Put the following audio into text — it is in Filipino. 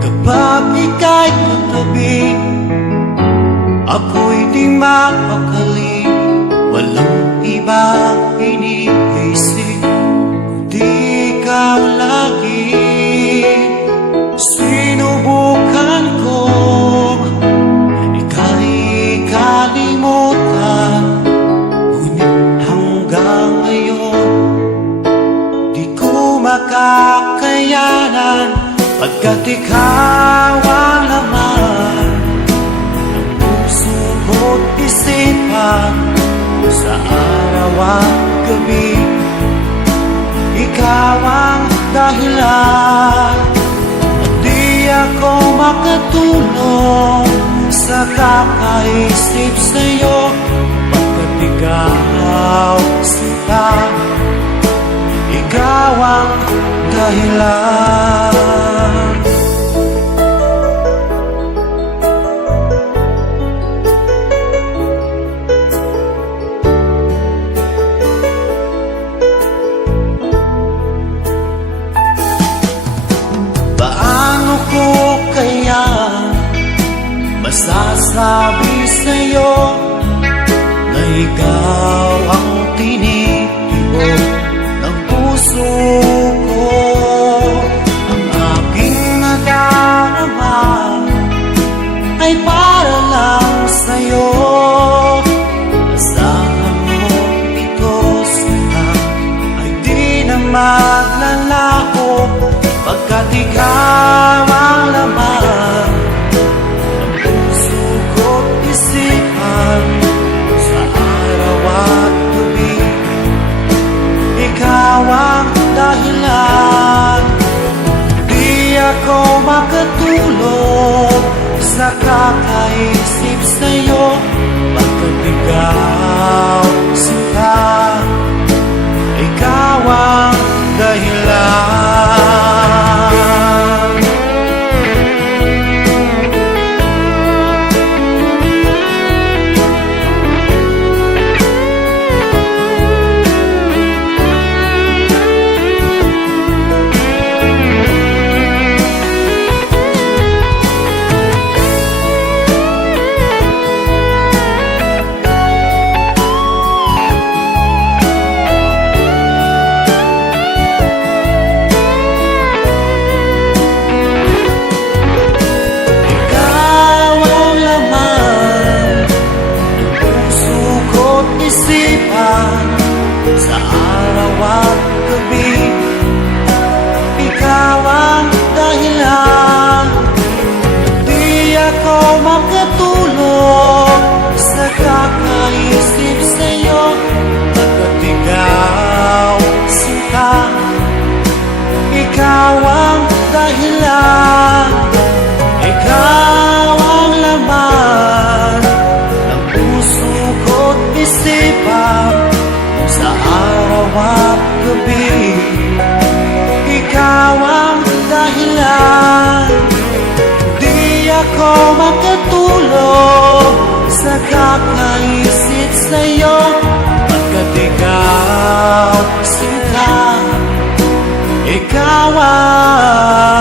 Kapag ika'y katabi, ako'y di mapakali. Walang ibang iniisip, kundi ikaw lagi. Sinubukan kong ika'y kalimutan, ngunit hanggang ngayon di ko makakayanan, pagkat ikaw ang laman ng puso ko't isipan. Sa araw at gabi, ikaw ang dahilan. At di ako makatulog sa kakaisip sa'yo, pagkat ikaw sinta, ikaw ang dahilan. Paano ko kaya masasabi sa'yo na ikaw ang tinitibok ng puso ko? Ang aking nadarama ay para lang sa'yo. Asahan mo ito sana ay di na maglalaho, pagkat ikaw ang laman ng puso ko't isipan. Sa araw at gabi, ikaw ang dahilan. Di ako makatulog sa kakaisip sa'yo, pagkat ikaw sinta, ikaw ang dahilan. Sa araw at gabi, ikaw ang dahilan. Di ako makatulog sa kakaisip sa'yo, pagkat ikaw sinta, ikaw ang dahilan. Ikaw ang laman ng puso ko't isipan. Sa araw at gabi, ikaw ang dahilan. Di ako makatulog sa kakaisip sa'yo, pagkat ikaw sinta, ikaw ang